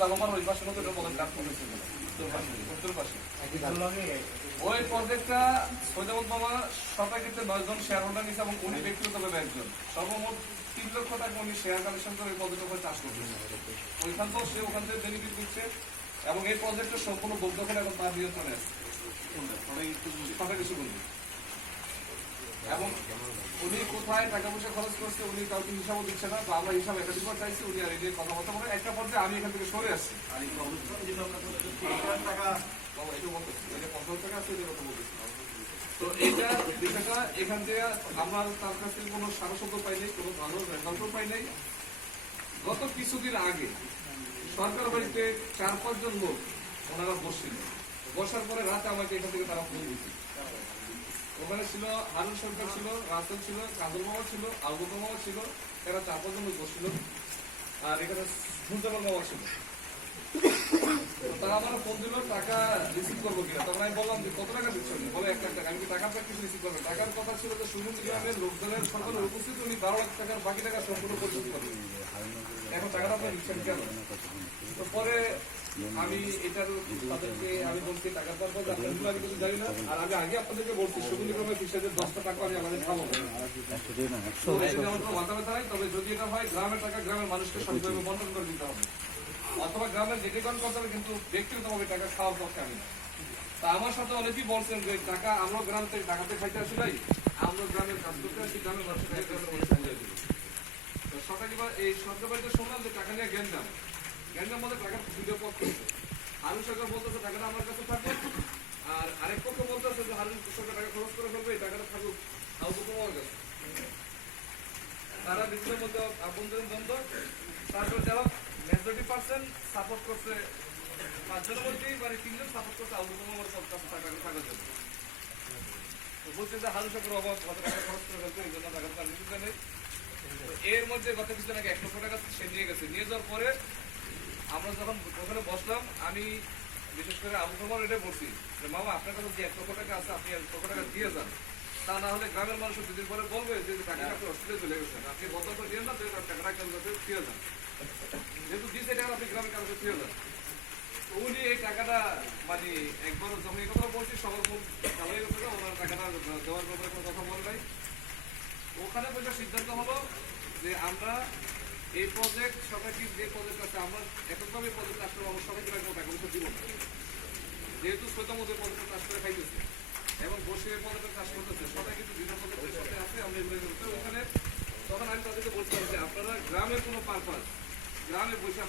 জাগমান ওই পাশে মতো বলেন কাজ করেছে উত্তর পাশে ওই প্রজেক্টটা সৈয়দ মামা সরকারিতে 9 জন শেয়ার হোল্ডার নিচ্ছে এবং উনি ব্যক্তিগতভাবে একজন সর্বমোট 3 লক্ষ টাকা উনি শেয়ার কালেকশন করে ওই প্রজেক্টের উপর চাষ করতেছে ওইখান তো সে ওখান থেকে বেনিফিট দিচ্ছে এবং এই প্রজেক্টের সম্পূর্ণ দখল এখন তার নিয়ন্ত্রণে আছে কিছু বলবে এবং উনি কোথায় টাকা পয়সা খরচ করছে উনি কাউকে হিসাবও দিচ্ছে না তো আমরা হিসাব একাধিকবার চাইছি উনি আর এই যে কথাবার্তা বলে একটা পর্যায়ে আমি এখান থেকে সরে আসছি আর এই টাকা তো এইটা বিষয়টা এখান থেকে আমরা তার কাছ থেকে কোনো সারশব্দ পাই নাই কোনো ভালো রেজাল্টও পাই নাই গত কিছুদিন আগে সরকার বাড়িতে 4-5 জন লোক ওনারা বসছিল বসার পরে রাতে আমাকে এখান থেকে তারা ফোন দিচ্ছে ওখানে ছিল হারুন সরকার ছিল রাসেল ছিল কাজল মামা ছিল আলবত মামা ছিল এরা 4-5 জন লোক বসছিল আর এখানে সুন্দরবন মামা ছিল তারা আমার ফোন দিল টাকা রিসিভ করবো কিনা তখন আমি বললাম যে কত টাকা দিচ্ছ বলে 1 লাখ টাকা আমি টাকা প্র্যাকটিস রিসিভ করবেন টাকার কথা ছিল যে সুযোগ গ্রামের লোকজনের সকলের উপস্থিত উনি 12 লাখ টাকার বাকি টাকা সম্পূর্ণ পরিশোধ করবেন এখন টাকাটা আপনার দিচ্ছেন কেন তো পরে আমি এটার তাদেরকে আমি বলছি টাকার পর আমি কিছু জানি না আর আমি আগে আপনাদেরকে বলছি সুযোগ গ্রামের ফিসাদের 10টা টাকা আমি আমাদের খাবো মাথা ব্যথা নাই তবে যদি এটা হয় গ্রামের টাকা গ্রামের মানুষকে সঠিকভাবে বন্টন করে দিতে হবে অথবা গ্রামের যেটিকরণ করতে হবে কিন্তু ব্যক্তিগতভাবে টাকা খাওয়ার পক্ষে আমি না তা আমার সাথে অনেকেই বলছেন যে টাকা আমরা গ্রাম থেকে টাকাতে খাইতে আসি নাই আমরা গ্রামের কাজ করতে আসি গ্রামের মানুষের সরকারি এই সরকার বাড়িতে শুনলাম যে টাকা নিয়ে গ্যাঞ্জাম মধ্যে টাকার দুটো পক্ষ হারুন সরকার বলতেছে টাকাটা আমার কাছে থাকবে আর আরেক পক্ষ বলতেছে যে হারুন সরকার টাকা খরচ করে ফেলবে এই টাকাটা থাকুক আমার কাছে তারা নিজেদের মধ্যে আপনজন দ্বন্দ্ব তারপর যারা মেজরিটি পার্সেন্ট সাপোর্ট করছে 5 জনের মধ্যেই মানে 3 জন সাপোর্ট করছে আমার সব কাছে টাকার জন্য তো বলছে যে হারুন সরকার অভাব কত টাকা খরচ করে ফেলছে এই জন্য টাকা তার নিশ্চিত নেই এর মধ্যে গত কিছুদিন আগে 1 লক্ষ টাকা সে নিয়ে গেছে নিয়ে যাওয়ার পরে আমরা যখন ওখানে বসলাম আমি বিশেষ করে আবু তোমার এটা বলছি যে মামা আপনার কাছে যে 1 লক্ষ টাকা আছে আপনি 1 লক্ষ টাকা দিয়ে যান তা না হলে গ্রামের মানুষ দুদিন পরে বলবে যে টাকাটা আপনি অস্ট্রেলিয়া চলে গেছেন আপনি বদল করে দিয়ে না টাকাটা কেন ফিরে যান যেহেতু দিচ্ছে টাকা আপনি গ্রামের কাছে ফিরে যান উনি এই টাকাটা মানে একবার যখন এই কথা বলছি সবার মুখ চালাই গেছে ওনার টাকাটা দেওয়ার ব্যাপারে কোনো কথা বলে নাই ওখানে বসে সিদ্ধান্ত হলো যে আমরা এই প্রজেক্ট সরকারি যে প্রজেক্ট আছে আমরা এককভাবে প্রজেক্ট আসলে আমরা সবাইকে টাকা পয়সা দিব না যেহেতু সৈতমদের প্রজেক্ট চাষ করে খাইতেছে এবং বসে প্রজেক্ট চাষ করতেছে সবাই কিন্তু বিভিন্ন প্রজেক্টের সাথে আছে আমরা এগুলো ওখানে তখন আমি তাদেরকে বলছিলাম যে আপনারা গ্রামের কোনো পারপাস গ্রামে বসে